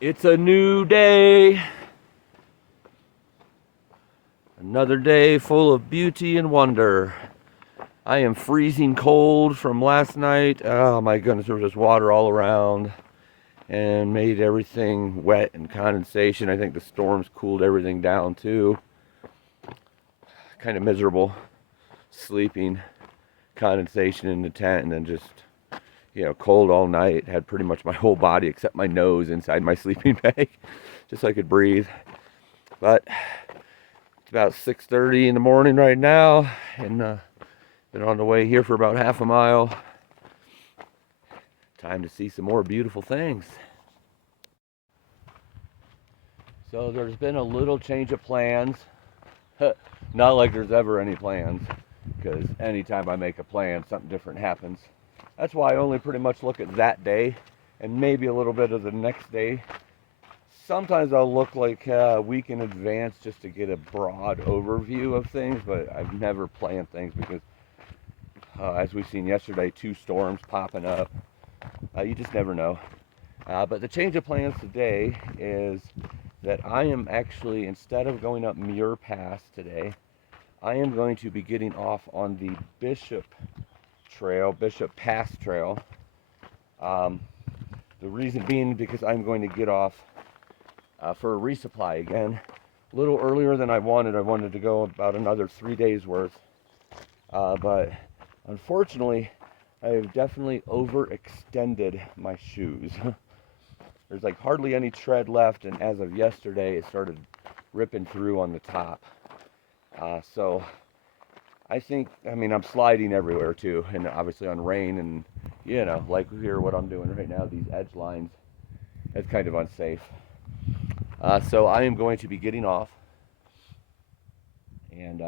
It's a new day. Another day full of beauty and wonder. I am freezing cold from last night. Oh my goodness, there was just water all around and made everything wet and condensation. I think the storms cooled everything down too. Kind of miserable sleeping, condensation in the tent, and then just, cold all night. Had pretty much my whole body except my nose inside my sleeping bag, just so I could breathe. But it's about 6:30 in the morning right now, and been on the way here for about half a mile. Time to see some more beautiful things. So there's been a little change of plans. Not like there's ever any plans, because anytime I make a plan, something different happens. That's why I only pretty much look at that day and maybe a little bit of the next day. Sometimes I'll look like a week in advance just to get a broad overview of things, but I've never planned things because, as we've seen yesterday, 2 storms popping up. You just never know. But the change of plans today is that I am actually, instead of going up Muir Pass today, I am going to be getting off on the Bishop Pass Trail. The reason being because I'm going to get off for a resupply again. A little earlier than I wanted. I wanted to go about another 3 days worth. But unfortunately, I have definitely overextended my shoes. There's like hardly any tread left, and as of yesterday, it started ripping through on the top. So I think, I'm sliding everywhere too, and obviously on rain, and like here, what I'm doing right now, these edge lines, it's kind of unsafe. So I am going to be getting off, and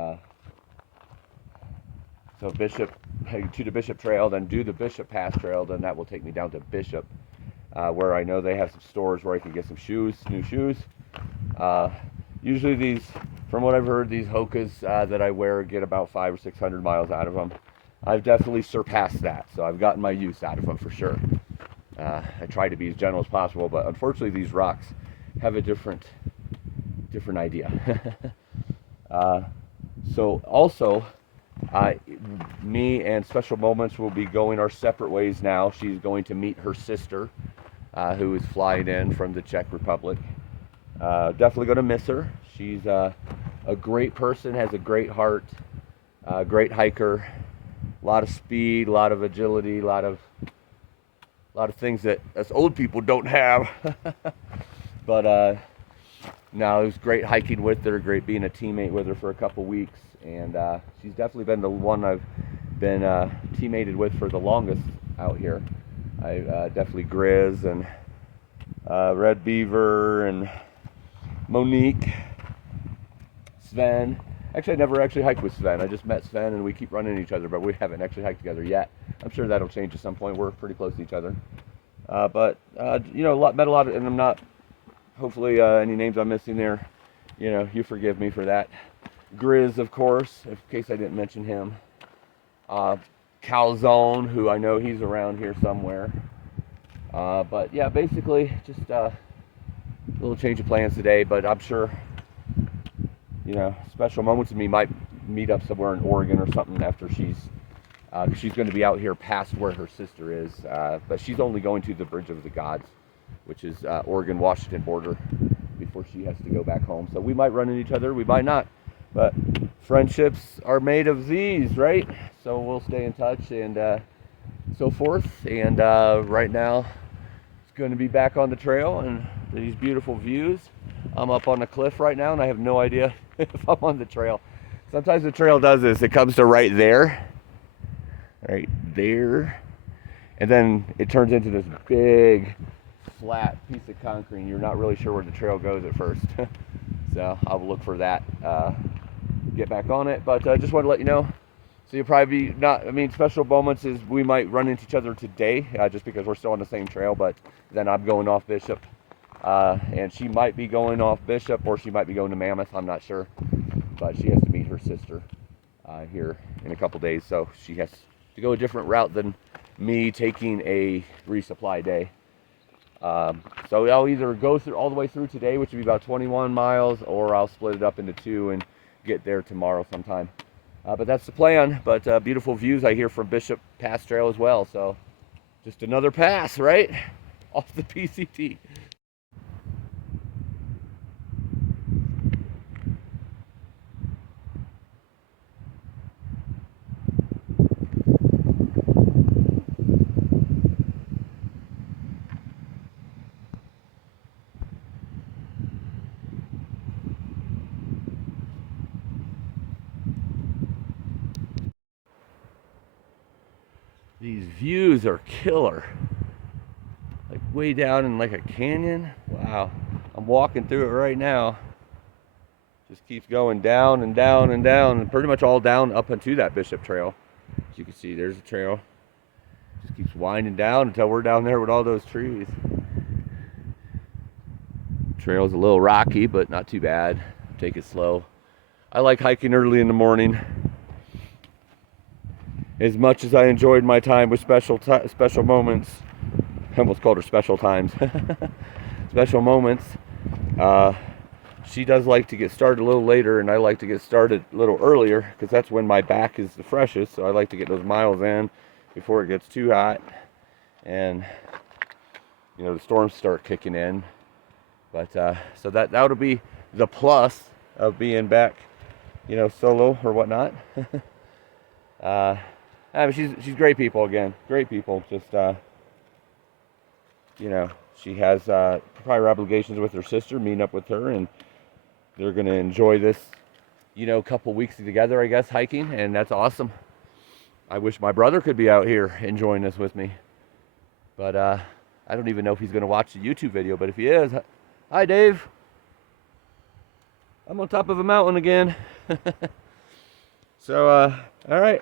so to the Bishop Trail, then do the Bishop Pass Trail, then that will take me down to Bishop, where I know they have some stores where I can get some new shoes. Usually these, from what I've heard, these Hokas that I wear get about 500 or 600 miles out of them. I've definitely surpassed that, so I've gotten my use out of them for sure. I try to be as gentle as possible, but unfortunately these rocks have a different idea. So also, me and Special Moments will be going our separate ways now. She's going to meet her sister, who is flying in from the Czech Republic. Definitely going to miss her. She's a great person, has a great heart, great hiker, a lot of speed, a lot of agility, a lot of things that us old people don't have. But no, it was great hiking with her, great being a teammate with her for a couple weeks, and she's definitely been the one I've been teammated with for the longest out here. I definitely Grizz and Red Beaver and Monique, Sven. Actually, I never actually hiked with Sven. I just met Sven, and we keep running into each other, but we haven't actually hiked together yet. I'm sure that'll change at some point. We're pretty close to each other. But met a lot of, and I'm not, hopefully any names I'm missing there, you forgive me for that. Grizz, of course, in case I didn't mention him. Calzone, who I know he's around here somewhere. But yeah, basically just a little change of plans today, but I'm sure, Special Moments of me might meet up somewhere in Oregon or something after she's going to be out here past where her sister is, but she's only going to the Bridge of the Gods, which is Oregon-Washington border, before she has to go back home. So we might run into each other, we might not, but friendships are made of these, right? So we'll stay in touch and so forth. And right now, it's going to be back on the trail and these beautiful views. I'm up on the cliff right now, and I have no idea if I'm on the trail. Sometimes the trail does this. It comes to right there, and then it turns into this big, flat piece of concrete, and you're not really sure where the trail goes at first. So I'll look for that, get back on it. But I just wanted to let you know. So you'll probably be not, Special Moments is we might run into each other today, just because we're still on the same trail, but then I'm going off Bishop. And she might be going off Bishop, or she might be going to Mammoth, I'm not sure. But she has to meet her sister here in a couple days, so she has to go a different route than me taking a resupply day. So I'll either go through all the way through today, which would be about 21 miles, or I'll split it up into two and get there tomorrow sometime. But that's the plan. But beautiful views I hear from Bishop Pass Trail as well. So just another pass, right? Off the PCT. These views are killer. Like way down in like a canyon. Wow. I'm walking through it right now. Just keeps going down and down and down, and pretty much all down up into that Bishop Trail. As you can see, there's a trail. Just keeps winding down until we're down there with all those trees. Trail's a little rocky, but not too bad. Take it slow. I like hiking early in the morning. As much as I enjoyed my time with special moments, I almost called her special times. Special moments. She does like to get started a little later, and I like to get started a little earlier because that's when my back is the freshest. So I like to get those miles in before it gets too hot, and you know the storms start kicking in. But so that'll be the plus of being back, you know, solo or whatnot. I mean, she's great people again. Great people. Just you know, she has prior obligations with her sister, meeting up with her, and they're gonna enjoy this, you know, couple weeks together, I guess, hiking, and that's awesome. I wish my brother could be out here enjoying this with me, but I don't even know if he's gonna watch the YouTube video. But if he is, hi Dave. I'm on top of a mountain again. So all right.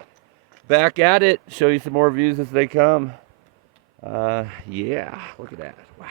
Back at it, show you some more views as they come. Yeah, look at that. Wow.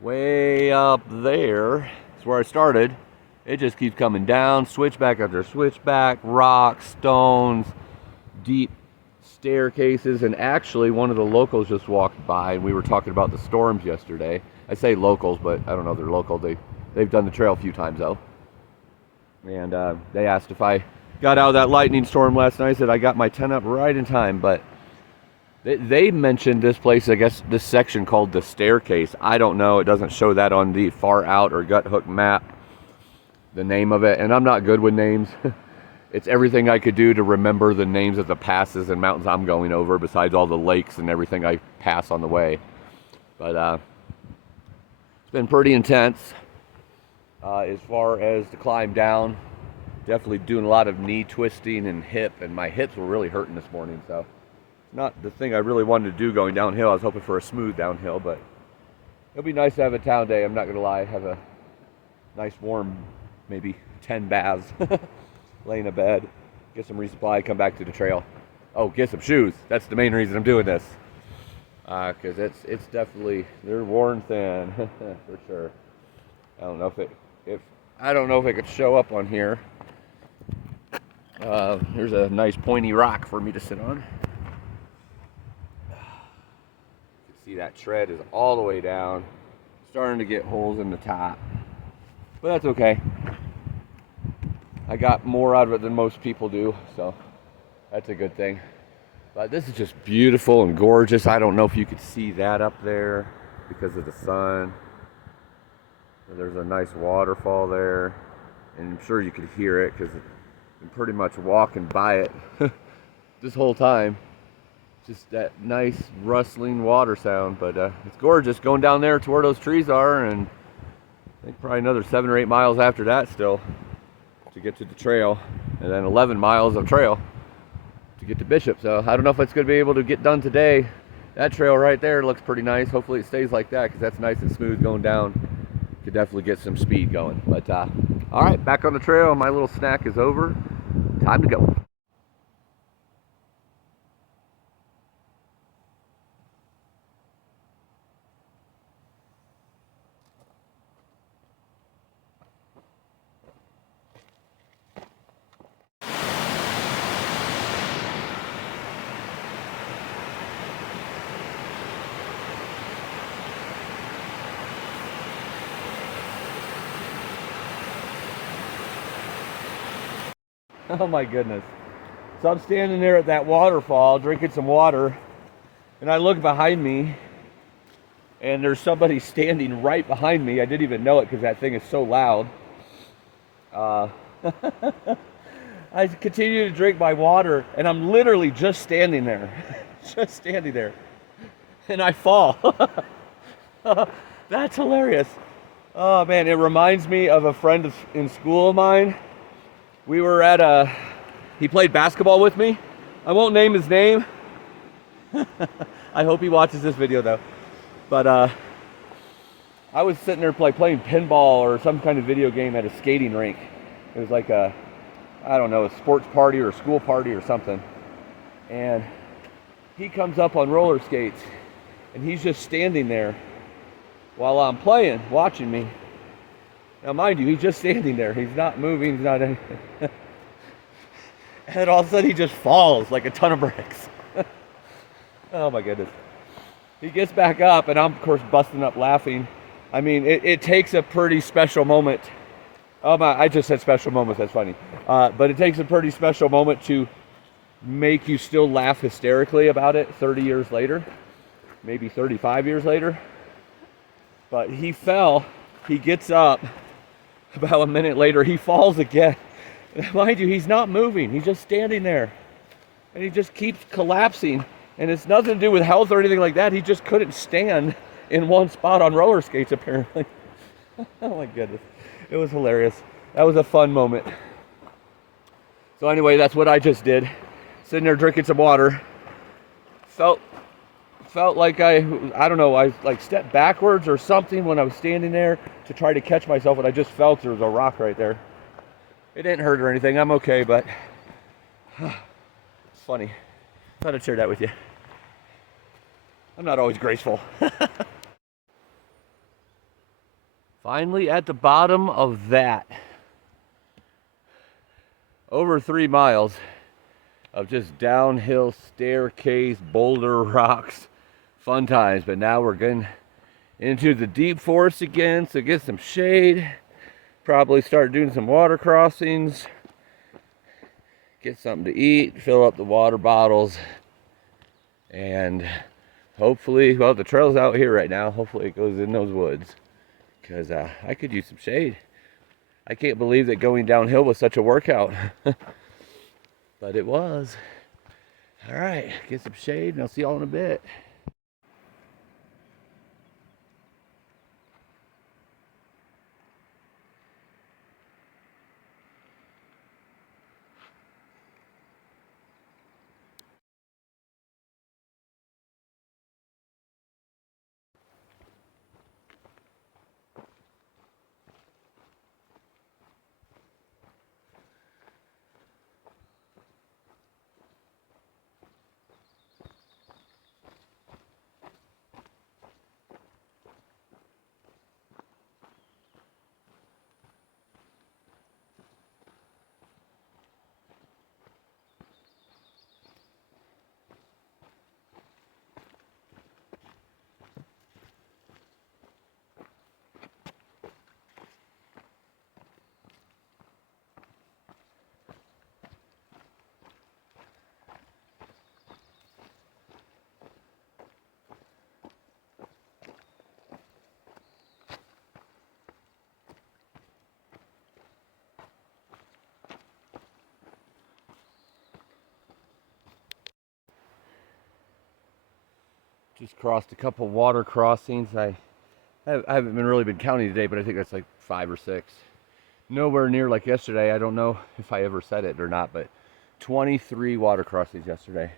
Way up there is where I started. It just keeps coming down, switchback after switchback, rocks, stones, deep staircases, and actually one of the locals just walked by, and we were talking about the storms yesterday. I say locals, but I don't know if they're local. They've done the trail a few times though. And they asked if I got out of that lightning storm last night. I said I got my tent up right in time, but they mentioned this place, I guess this section called the staircase. I don't know, it doesn't show that on the far out or gut hook map, the name of it, and I'm not good with names. It's everything I could do to remember the names of the passes and mountains I'm going over, besides all the lakes and everything I pass on the way. But it's been pretty intense as far as the climb down. Definitely doing a lot of knee twisting and hip, and my hips were really hurting this morning, so not the thing I really wanted to do going downhill. I was hoping for a smooth downhill, but it'll be nice to have a town day. I'm not going to lie. Have a nice warm, maybe 10 baths, lay in a bed, get some resupply, come back to the trail. Oh, get some shoes. That's the main reason I'm doing this. Because it's definitely, they're worn thin, for sure. I don't know if it could show up on here. Here's a nice pointy rock for me to sit on. See, that tread is all the way down, starting to get holes in the top, but that's okay. I got more out of it than most people do, so that's a good thing. But this is just beautiful and gorgeous. I don't know if you could see that up there because of the sun. There's a nice waterfall there, and I'm sure you could hear it because I'm pretty much walking by it this whole time. Just that nice rustling water sound. But it's gorgeous going down there to where those trees are, and I think probably another 7 or 8 miles after that still to get to the trail, and then 11 miles of trail to get to Bishop. So I don't know if it's going to be able to get done today. That trail right there looks pretty nice. Hopefully it stays like that because that's nice and smooth going down. Could definitely get some speed going. But all right, back on the trail. My little snack is over. Time to go. Oh my goodness. So I'm standing there at that waterfall drinking some water, and I look behind me and there's somebody standing right behind me. I didn't even know it because that thing is so loud. I continue to drink my water, and I'm literally just standing there. Just standing there. And I fall. That's hilarious. Oh man, it reminds me of a friend in school of mine. We were at he played basketball with me. I won't name his name. I hope he watches this video though. But I was sitting there playing pinball or some kind of video game at a skating rink. It was like a sports party or a school party or something. And he comes up on roller skates and he's just standing there while I'm playing, watching me. Now, mind you, he's just standing there. He's not moving. He's not anything. And all of a sudden, he just falls like a ton of bricks. Oh, my goodness. He gets back up, and I'm, of course, busting up laughing. I mean, it takes a pretty special moment. Oh, my, I just said special moments. That's funny. But it takes a pretty special moment to make you still laugh hysterically about it 30 years later, maybe 35 years later. But he fell. He gets up. About a minute later, he falls again. Mind you, he's not moving. He's just standing there. And he just keeps collapsing. And it's nothing to do with health or anything like that. He just couldn't stand in one spot on roller skates, apparently. Oh, my goodness. It was hilarious. That was a fun moment. So anyway, that's what I just did. Sitting there drinking some water. Felt like I don't know, I like stepped backwards or something when I was standing there to try to catch myself, and I just felt there was a rock right there. It didn't hurt or anything. I'm okay, but it's funny. Thought I'd share that with you. I'm not always graceful. Finally at the bottom of that. Over 3 miles of just downhill staircase, boulder, rocks. Fun times, but now we're getting into the deep forest again, so get some shade, probably start doing some water crossings, get something to eat, fill up the water bottles, and hopefully, well, the trail's out here right now, hopefully it goes in those woods, because I could use some shade. I can't believe that going downhill was such a workout, but it was. All right, get some shade, and I'll see y'all in a bit. Just crossed a couple water crossings. I haven't really been counting today, but I think that's like 5 or 6. Nowhere near like yesterday. I don't know if I ever said it or not, but 23 water crossings yesterday.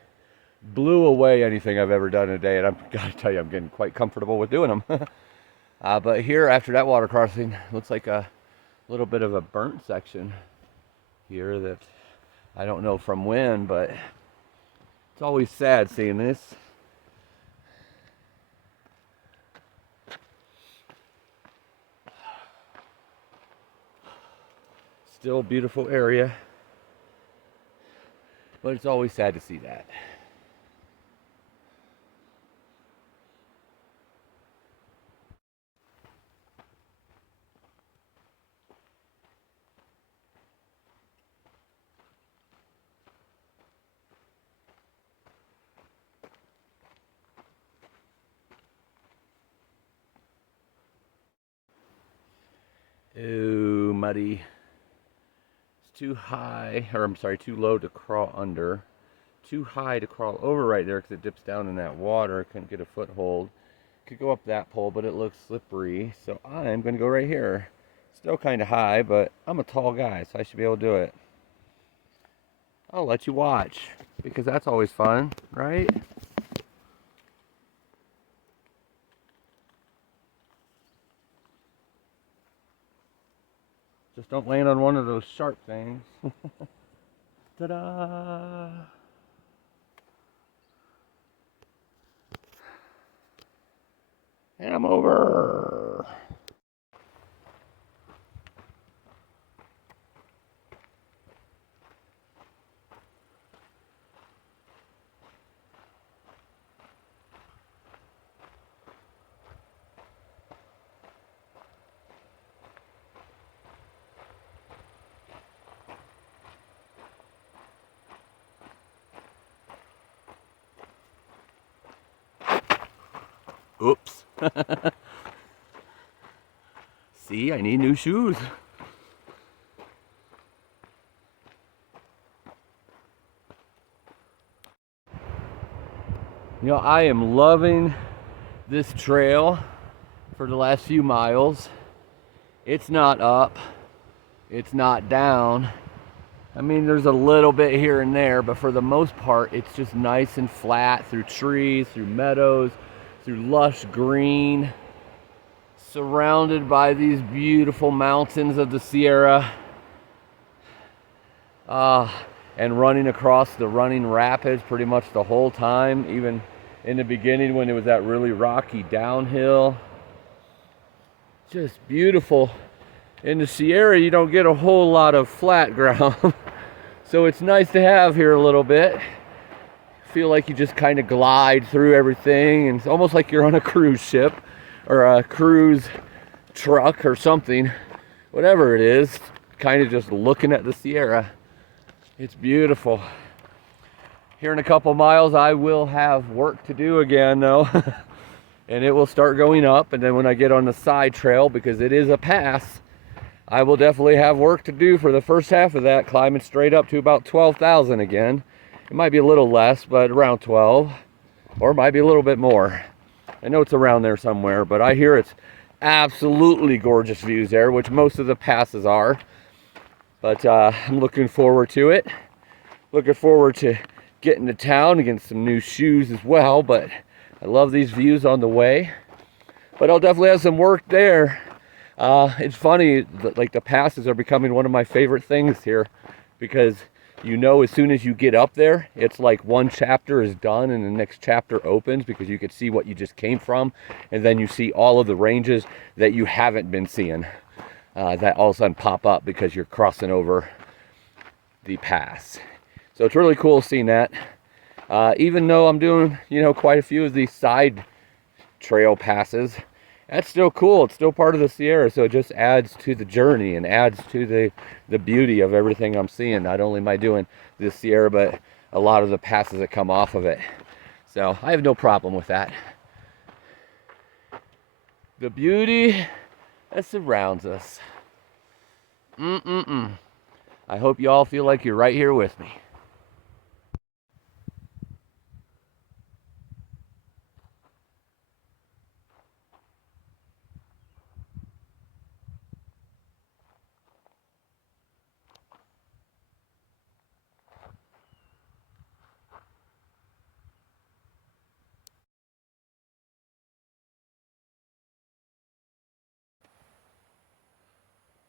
Blew away anything I've ever done in a day, and I've got to tell you, I'm getting quite comfortable with doing them. But here, after that water crossing, looks like a little bit of a burnt section here that I don't know from when, but it's always sad seeing this. Still a beautiful area, but it's always sad to see that. Ooh, muddy. It's too high, or I'm sorry, too low to crawl under. Too high to crawl over right there because it dips down in that water. I couldn't get a foothold. Could go up that pole, but it looks slippery. So I'm going to go right here. Still kind of high, but I'm a tall guy, so I should be able to do it. I'll let you watch because that's always fun, right? Just don't land on one of those sharp things. Ta-da! And I'm over. Oops. See, I need new shoes. You know, I am loving this trail for the last few miles. It's not up, it's not down. I mean, there's a little bit here and there, but for the most part, it's just nice and flat through trees, through meadows, through lush green, surrounded by these beautiful mountains of the Sierra, and running across the running rapids pretty much the whole time, even in the beginning when it was that really rocky downhill. Just beautiful. In the Sierra, you don't get a whole lot of flat ground, so it's nice to have here a little bit. Feel like you just kind of glide through everything, and it's almost like you're on a cruise ship or a cruise truck or something, whatever it is, kind of just looking at the Sierra. It's beautiful. Here in a couple miles, I will have work to do again though, and it will start going up, and then when I get on the side trail, because it is a pass, I will definitely have work to do for the first half of that, climbing straight up to about 12,000 again. It might be a little less, but around 12, or it might be a little bit more. I know it's around there somewhere, but I hear it's absolutely gorgeous views there, which most of the passes are. But I'm looking forward to it. Looking forward to getting to town and getting some new shoes as well, but I love these views on the way. But I'll definitely have some work there. It's funny, like the passes are becoming one of my favorite things here, because you know, as soon as you get up there, it's like one chapter is done and the next chapter opens, because you can see what you just came from, and then you see all of the ranges that you haven't been seeing that all of a sudden pop up because you're crossing over the pass. So it's really cool seeing that. Even though I'm doing, you know, quite a few of these side trail passes, that's still cool. It's still part of the Sierra, so it just adds to the journey and adds to the beauty of everything I'm seeing. Not only am I doing the Sierra, but a lot of the passes that come off of it. So I have no problem with that. The beauty that surrounds us. I hope you all feel like you're right here with me.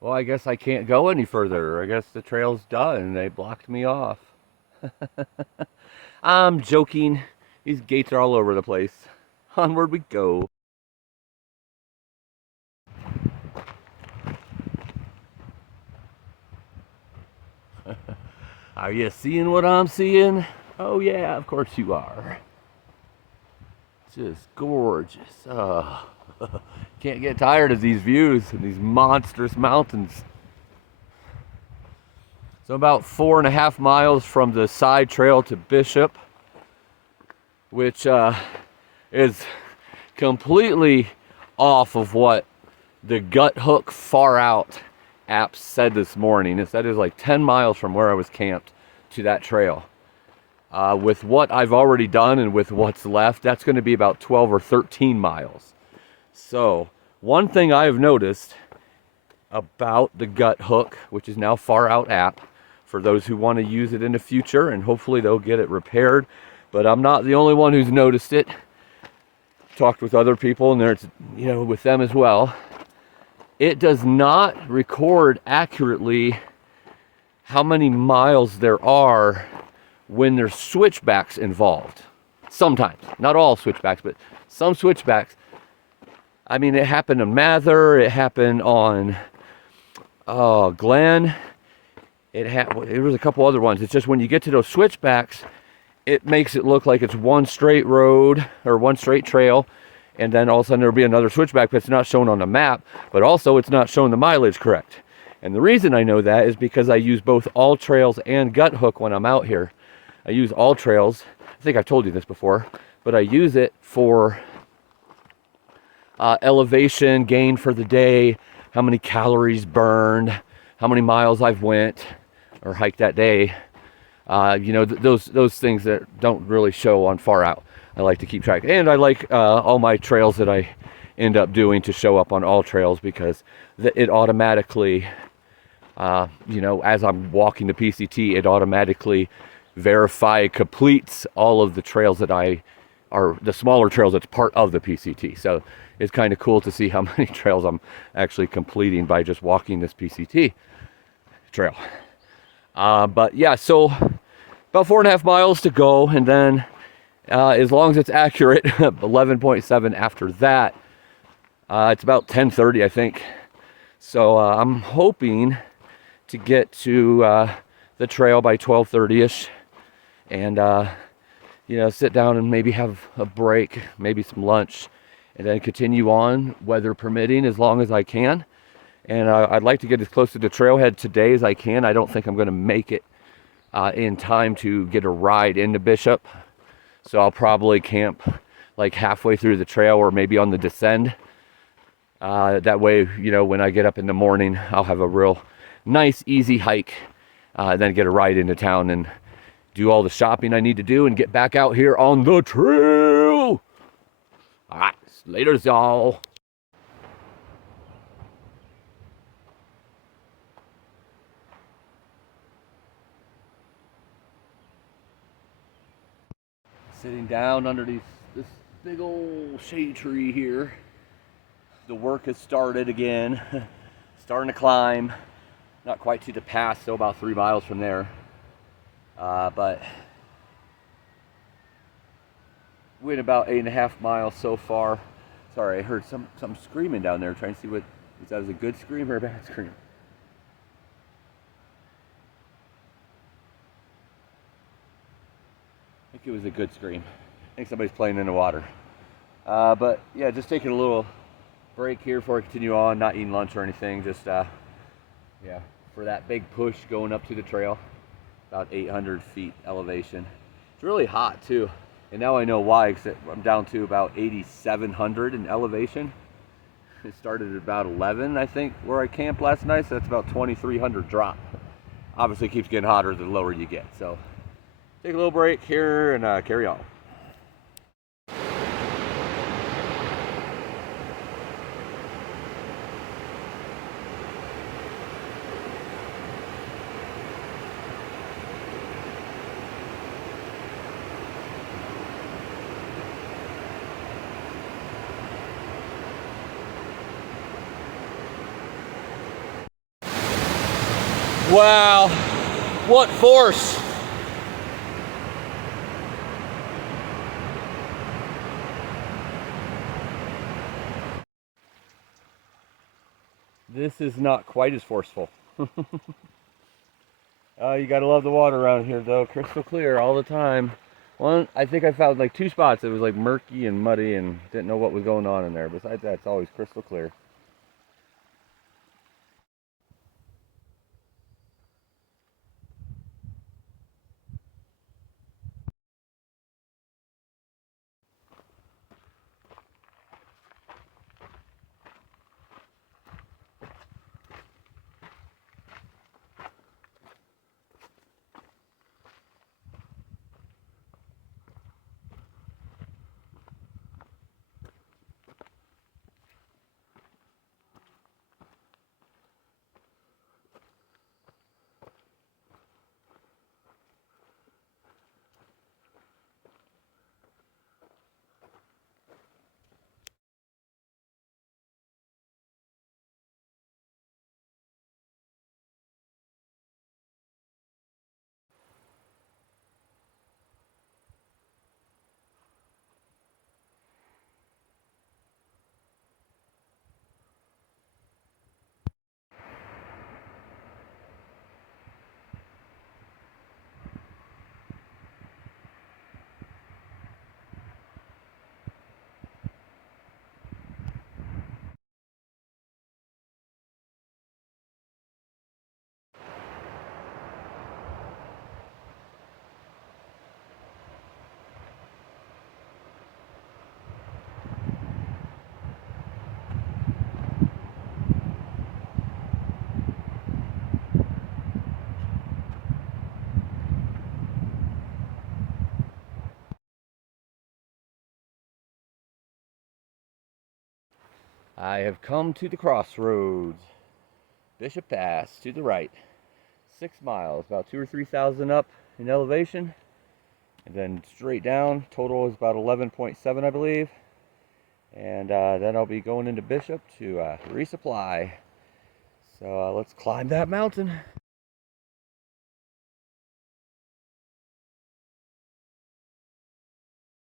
Well, I guess I can't go any further. I guess the trail's done. They blocked me off. I'm joking. These gates are all over the place. Onward we go. Are you seeing what I'm seeing? Oh yeah, of course you are. Just gorgeous. Can't get tired of these views and these monstrous mountains. So about 4.5 miles from the side trail to Bishop, which is completely off of what the Gut Hook Far Out app said this morning. It said it was like 10 miles from where I was camped to that trail. With what I've already done and with what's left, that's going to be about 12 or 13 miles. So one thing I have noticed about the Gut Hook, which is now Far Out app, for those who want to use it in the future, and hopefully they'll get it repaired, but I'm not the only one who's noticed it. Talked with other people, and there's, with them as well. It does not record accurately how many miles there are when there's switchbacks involved. Sometimes, not all switchbacks, but some switchbacks. I mean, it happened on Mather, it happened on Glen, it was a couple other ones. It's just when you get to those switchbacks, it makes it look like it's one straight road or one straight trail, and then all of a sudden there'll be another switchback, but it's not shown on the map, but also it's not showing the mileage correct. And the reason I know that is because I use both All Trails and Gut Hook when I'm out here. I use All Trails, I think I've told you this before, but I use it for elevation gain for the day, how many calories burned, how many miles I've went or hiked that day. Those things that don't really show on Far Out. I like to keep track, and I like all my trails that I end up doing to show up on All Trails, because it automatically, as I'm walking the PCT, it automatically completes all of the trails that are the smaller trails that's part of the PCT. So it's kind of cool to see how many trails I'm actually completing by just walking this PCT trail. But yeah, so about 4.5 miles to go, and then as long as it's accurate, 11.7 after that. It's about 10:30, I think. So I'm hoping to get to the trail by 12:30ish, and sit down and maybe have a break, maybe some lunch, and then continue on, weather permitting, as long as I can. And I'd like to get as close to the trailhead today as I can. I don't think I'm going to make it in time to get a ride into Bishop. So I'll probably camp like halfway through the trail, or maybe on the descend. That way, when I get up in the morning, I'll have a real nice, easy hike. Then get a ride into town and do all the shopping I need to do and get back out here on the trail. All right, later, y'all. Sitting down under this big old shade tree here. The work has started again. Starting to climb. Not quite to the pass, so about 3 miles from there. But went about 8.5 miles so far. Sorry, I heard some screaming down there. Trying to see if that was a good scream or a bad scream. I think it was a good scream. I think somebody's playing in the water. But yeah, just taking a little break here before I continue on. Not eating lunch or anything. Just for that big push going up to the trail. About 800 feet elevation. It's really hot too. And now I know why, because I'm down to about 8,700 in elevation. It started at about 11, I think, where I camped last night. So that's about 2,300 drop. Obviously it keeps getting hotter the lower you get. So take a little break here and carry on. Wow, what force! This is not quite as forceful. You gotta love the water around here though, crystal clear all the time. I think I found like 2 spots that was like murky and muddy and didn't know what was going on in there. Besides that, it's always crystal clear. I have come to the crossroads. Bishop Pass to the right. 6 miles, about 2,000 or 3,000 up in elevation. And then straight down, total is about 11.7, I believe. And then I'll be going into Bishop to resupply. So let's climb that mountain.